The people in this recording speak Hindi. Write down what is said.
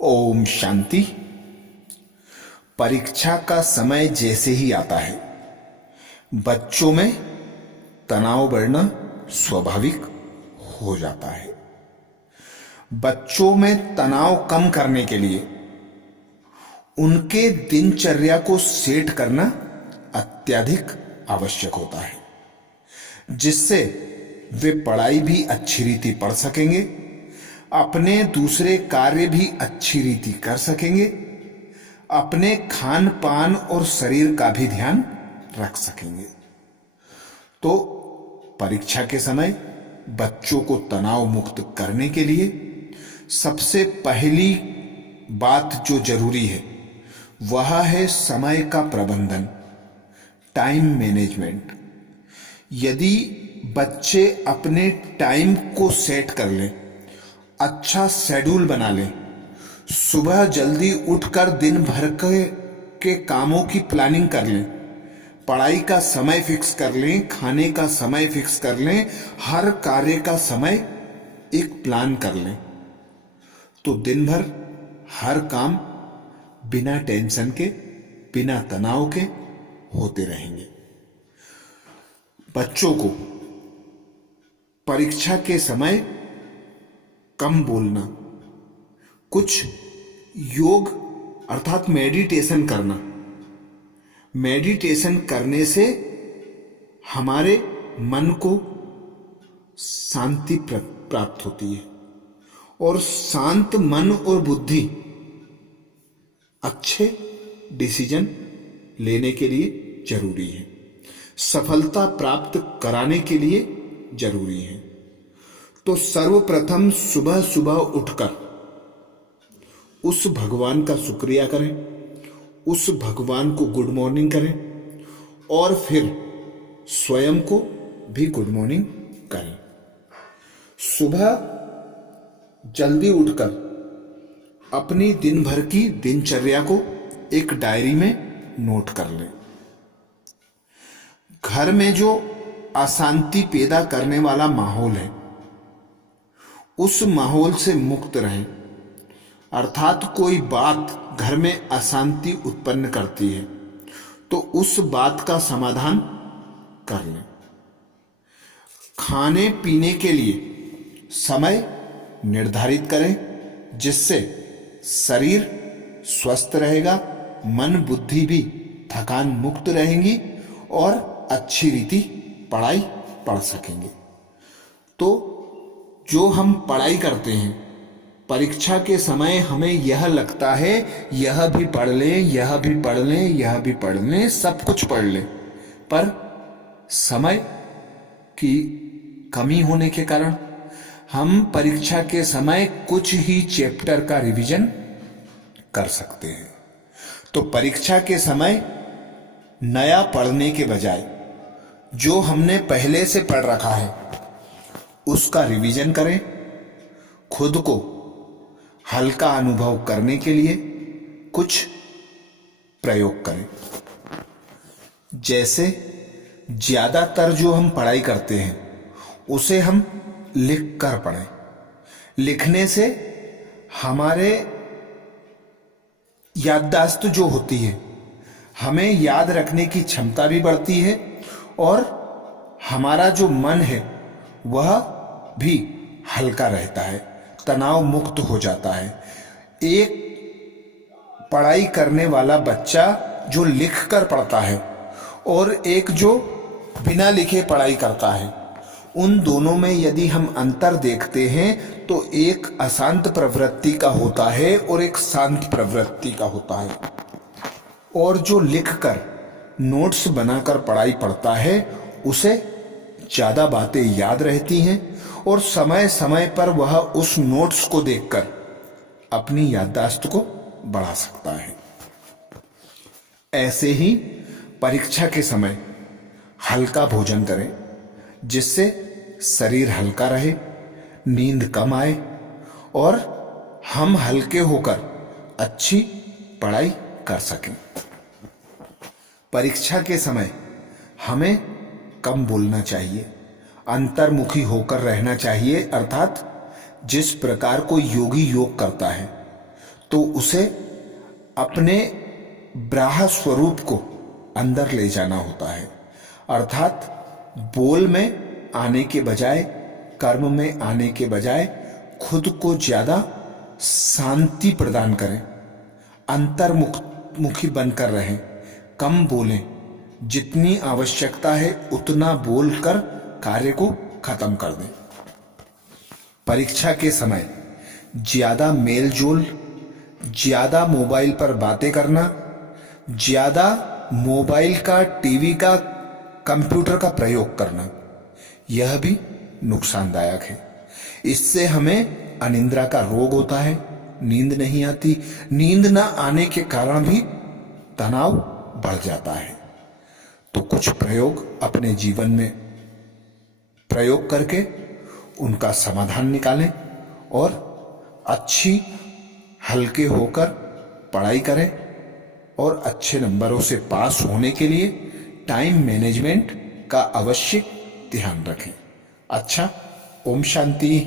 ओम शांति। परीक्षा का समय जैसे ही आता है, बच्चों में तनाव बढ़ना स्वाभाविक हो जाता है। बच्चों में तनाव कम करने के लिए उनके दिनचर्या को सेट करना अत्यधिक आवश्यक होता है, जिससे वे पढ़ाई भी अच्छी रीति पढ़ सकेंगे, अपने दूसरे कार्य भी अच्छी रीति कर सकेंगे, अपने खान पान और शरीर का भी ध्यान रख सकेंगे। तो परीक्षा के समय बच्चों को तनाव मुक्त करने के लिए सबसे पहली बात जो जरूरी है वह है समय का प्रबंधन, टाइम मैनेजमेंट। यदि बच्चे अपने टाइम को सेट कर लें, अच्छा शेड्यूल बना लें, सुबह जल्दी उठकर दिन भर के कामों की प्लानिंग कर लें, पढ़ाई का समय फिक्स कर लें, खाने का समय फिक्स कर लें, हर कार्य का समय एक प्लान कर लें, तो दिन भर हर काम बिना टेंशन के, बिना तनाव के होते रहेंगे। बच्चों को परीक्षा के समय कम बोलना, कुछ योग अर्थात मेडिटेशन करना। मेडिटेशन करने से हमारे मन को शांति प्राप्त होती है और शांत मन और बुद्धि अच्छे डिसीजन लेने के लिए जरूरी है, सफलता प्राप्त कराने के लिए जरूरी है। तो सर्वप्रथम सुबह सुबह उठकर उस भगवान का शुक्रिया करें, उस भगवान को गुड मॉर्निंग करें और फिर स्वयं को भी गुड मॉर्निंग करें। सुबह जल्दी उठकर अपनी दिन भर की दिनचर्या को एक डायरी में नोट कर लें। घर में जो अशांति पैदा करने वाला माहौल है, उस माहौल से मुक्त रहें। अर्थात कोई बात घर में अशांति उत्पन्न करती है तो उस बात का समाधान कर लें। खाने पीने के लिए समय निर्धारित करें, जिससे शरीर स्वस्थ रहेगा, मन बुद्धि भी थकान मुक्त रहेंगी और अच्छी रीति पढ़ाई पढ़ सकेंगे। तो जो हम पढ़ाई करते हैं, परीक्षा के समय हमें यह लगता है यह भी पढ़ लें, यह भी पढ़ लें, यह भी पढ़ लें, सब कुछ पढ़ लें, पर समय की कमी होने के कारण हम परीक्षा के समय कुछ ही चैप्टर का रिवीजन कर सकते हैं। तो परीक्षा के समय नया पढ़ने के बजाय जो हमने पहले से पढ़ रखा है उसका रिवीजन करें। खुद को हल्का अनुभव करने के लिए कुछ प्रयोग करें। जैसे ज्यादातर जो हम पढ़ाई करते हैं उसे हम लिख कर पढ़ें। लिखने से हमारे याददाश्त जो होती है, हमें याद रखने की क्षमता भी बढ़ती है और हमारा जो मन है वह भी हल्का रहता है, तनाव मुक्त हो जाता है। एक पढ़ाई करने वाला बच्चा जो लिख कर पढ़ता है और एक जो बिना लिखे पढ़ाई करता है, उन दोनों में यदि हम अंतर देखते हैं तो एक अशांत प्रवृत्ति का होता है और एक शांत प्रवृत्ति का होता है। और जो लिखकर नोट्स बनाकर पढ़ाई पढ़ता है उसे ज्यादा बातें याद रहती हैं और समय समय पर वह उस नोट्स को देखकर अपनी याददाश्त को बढ़ा सकता है। ऐसे ही परीक्षा के समय हल्का भोजन करें, जिससे शरीर हल्का रहे, नींद कम आए और हम हल्के होकर अच्छी पढ़ाई कर सकें। परीक्षा के समय हमें कम बोलना चाहिए, अंतर्मुखी होकर रहना चाहिए। अर्थात जिस प्रकार कोई योगी योग करता है तो उसे अपने ब्राह्य स्वरूप को अंदर ले जाना होता है। अर्थात बोल में आने के बजाय, कर्म में आने के बजाय खुद को ज्यादा शांति प्रदान करें, अंतर्मुखी बनकर रहें, कम बोलें, जितनी आवश्यकता है उतना बोलकर कार्य को खत्म कर दें। परीक्षा के समय ज्यादा मेलजोल, ज्यादा मोबाइल पर बातें करना, ज्यादा मोबाइल का, टीवी का, कंप्यूटर का प्रयोग करना, यह भी नुकसानदायक है। इससे हमें अनिद्रा का रोग होता है, नींद नहीं आती। नींद न आने के कारण भी तनाव बढ़ जाता है। तो कुछ प्रयोग अपने जीवन में प्रयोग करके उनका समाधान निकालें और अच्छी हल्के होकर पढ़ाई करें और अच्छे नंबरों से पास होने के लिए टाइम मैनेजमेंट का अवश्य ध्यान रखें। अच्छा, ओम शांति।